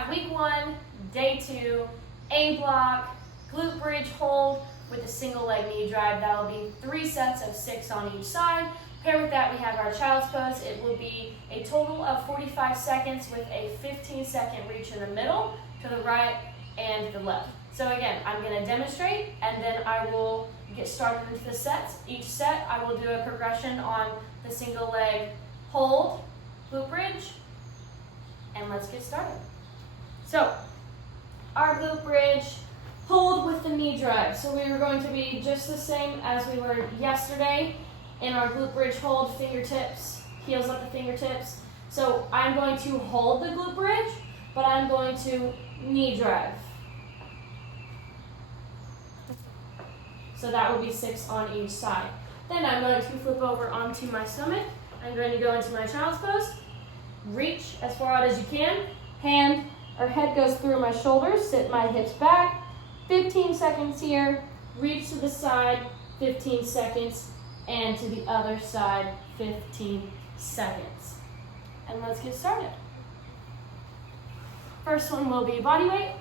have week 1, day 2, A block, glute bridge hold with a single leg knee drive. That will be 3 sets of 6 on each side. Paired with that, we have our child's pose. It will be a total of 45 seconds with a 15-second reach in the middle, to the right and the left. So again, I'm going to demonstrate, and then I will get started into the sets. Each set, I will do a progression on the single leg hold, glute bridge, and let's get started. So, our glute bridge hold with the knee drive. So we are going to be just the same as we were yesterday in our glute bridge hold, fingertips, heels up the fingertips. So I'm going to hold the glute bridge, but I'm going to knee drive. So that will be 6 on each side. Then I'm going to flip over onto my stomach. I'm going to go into my child's pose. Reach as far out as you can. Hand or head goes through my shoulders. Sit my hips back. 15 seconds here. Reach to the side. 15 seconds. And to the other side. 15 seconds. And let's get started. First one will be body weight.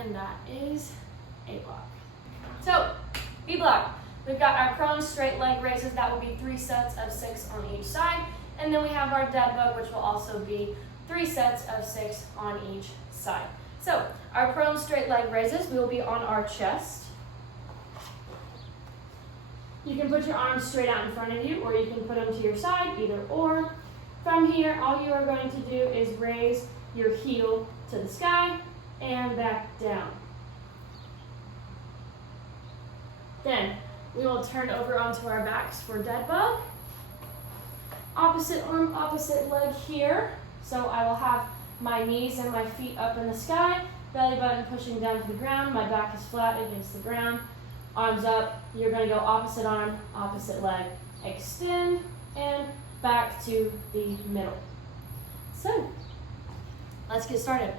and that is A block. So, B block, we've got our prone straight leg raises. That will be 3 sets of 6 on each side. And then we have our dead bug, which will also be 3 sets of 6 on each side. So, our prone straight leg raises, we will be on our chest. You can put your arms straight out in front of you, or you can put them to your side, either or. From here, all you are going to do is raise your heel to the sky and back down. Then, we will turn over onto our backs for dead bug. Opposite arm, opposite leg here. So I will have my knees and my feet up in the sky, belly button pushing down to the ground, my back is flat against the ground, arms up. You're going to go opposite arm, opposite leg, extend, and back to the middle. So, let's get started.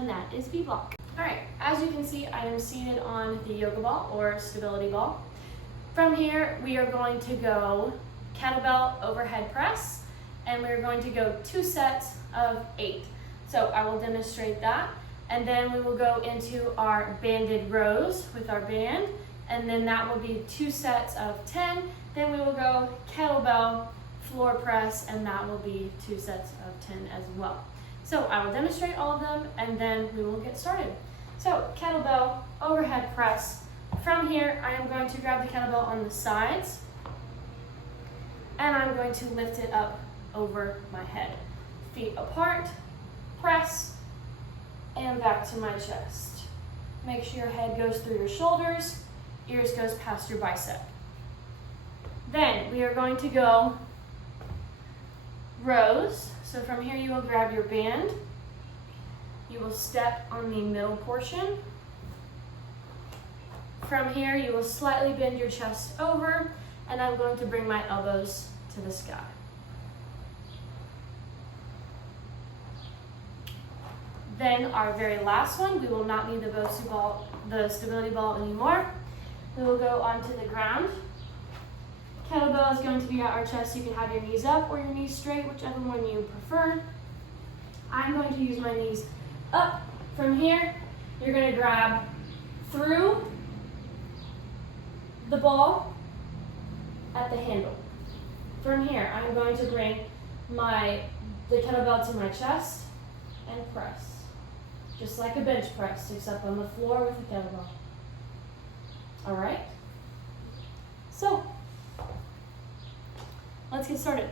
and that is B block. All right, as you can see, I am seated on the yoga ball or stability ball. From here, we are going to go kettlebell overhead press, and we're going to go 2 sets of 8. So I will demonstrate that, and then we will go into our banded rows with our band, and then that will be 2 sets of 10. Then we will go kettlebell floor press, and that will be 2 sets of 10 as well. So I will demonstrate all of them, and then we will get started. So kettlebell overhead press. From here, I am going to grab the kettlebell on the sides, and I'm going to lift it up over my head. Feet apart, press, and back to my chest. Make sure your head goes through your shoulders, ears goes past your bicep. Then we are going to go rows. So from here you will grab your band. You will step on the middle portion. From here you will slightly bend your chest over, and I'm going to bring my elbows to the sky. Then our very last one, we will not need the BOSU ball, the stability ball anymore. We will go onto the ground. Kettlebell is going to be at our chest. You can have your knees up or your knees straight, whichever one you prefer. I'm going to use my knees up. From here, you're going to grab through the ball at the handle. From here, I'm going to bring the kettlebell to my chest and press. Just like a bench press, except on the floor with the kettlebell. All right? So, let's get started.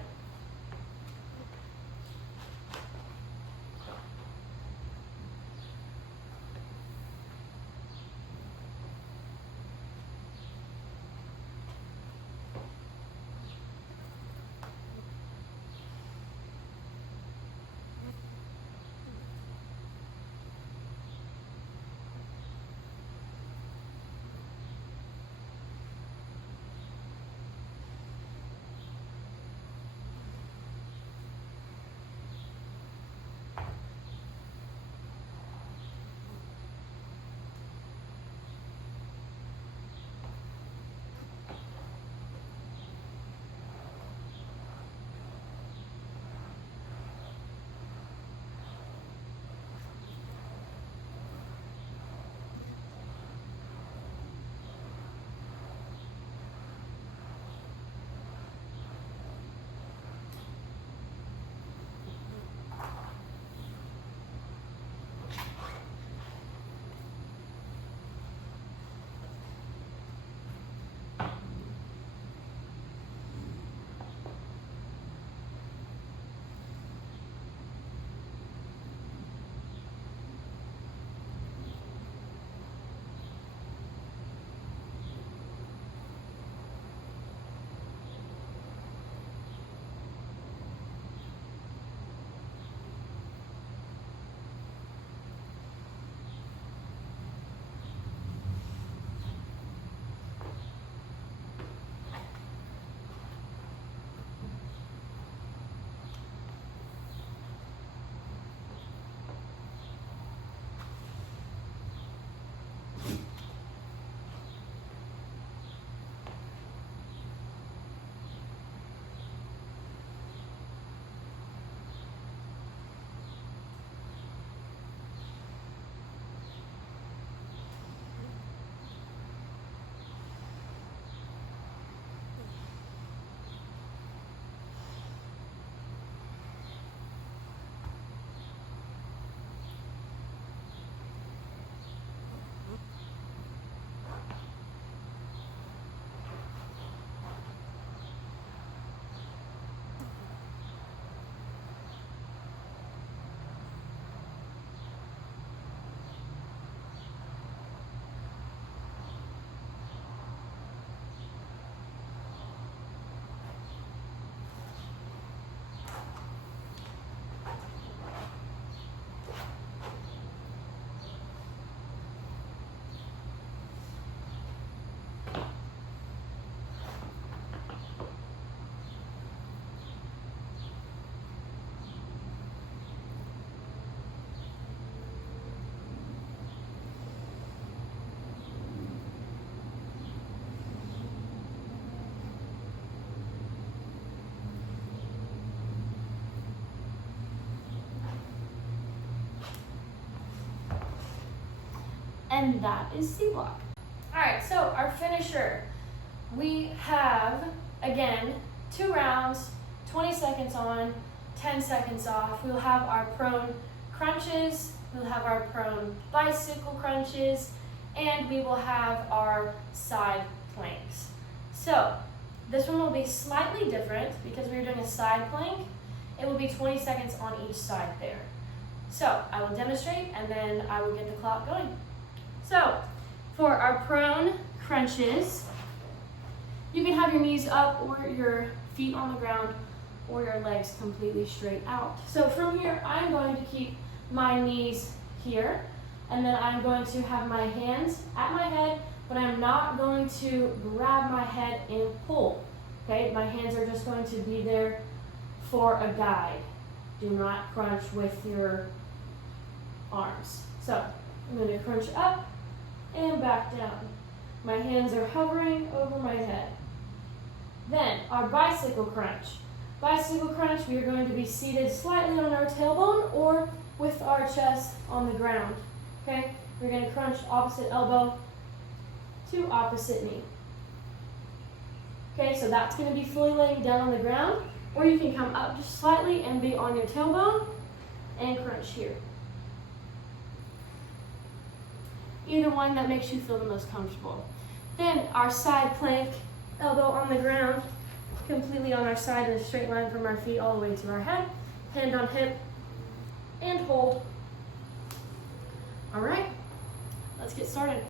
and that is C block. All right, so our finisher, we have, again, 2 rounds, 20 seconds on, 10 seconds off. We'll have our prone crunches, we'll have our prone bicycle crunches, and we will have our side planks. So this one will be slightly different because we're doing a side plank. It will be 20 seconds on each side there. So I will demonstrate and then I will get the clock going. So for our prone crunches, you can have your knees up or your feet on the ground or your legs completely straight out. So from here, I'm going to keep my knees here, and then I'm going to have my hands at my head, but I'm not going to grab my head and pull. Okay, my hands are just going to be there for a guide. Do not crunch with your arms. So I'm going to crunch up and back down. My hands are hovering over my head. Then our bicycle crunch. Bicycle crunch, we are going to be seated slightly on our tailbone or with our chest on the ground. Okay, we're going to crunch opposite elbow to opposite knee. Okay, so that's going to be fully laying down on the ground, or you can come up just slightly and be on your tailbone and crunch here. Either one that makes you feel the most comfortable. Then our side plank, elbow on the ground, completely on our side in a straight line from our feet all the way to our head, hand on hip, and hold. All right, let's get started.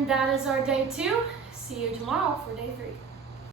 And that is our day 2. See you tomorrow for day 3.